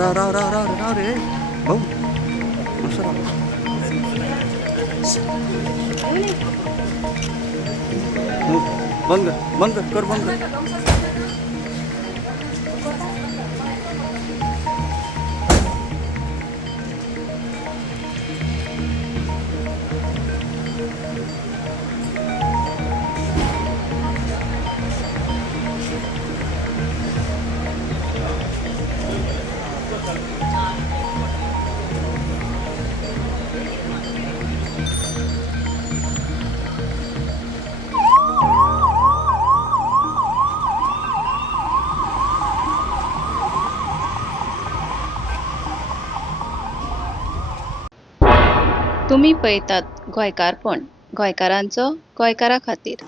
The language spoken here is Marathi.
राव रे भाऊ असं राव. हो, बंद कर बंद कर. तुम्ही पळयतात गोंयकारपण, गोंयकारांचो गोंयकारा खातीर.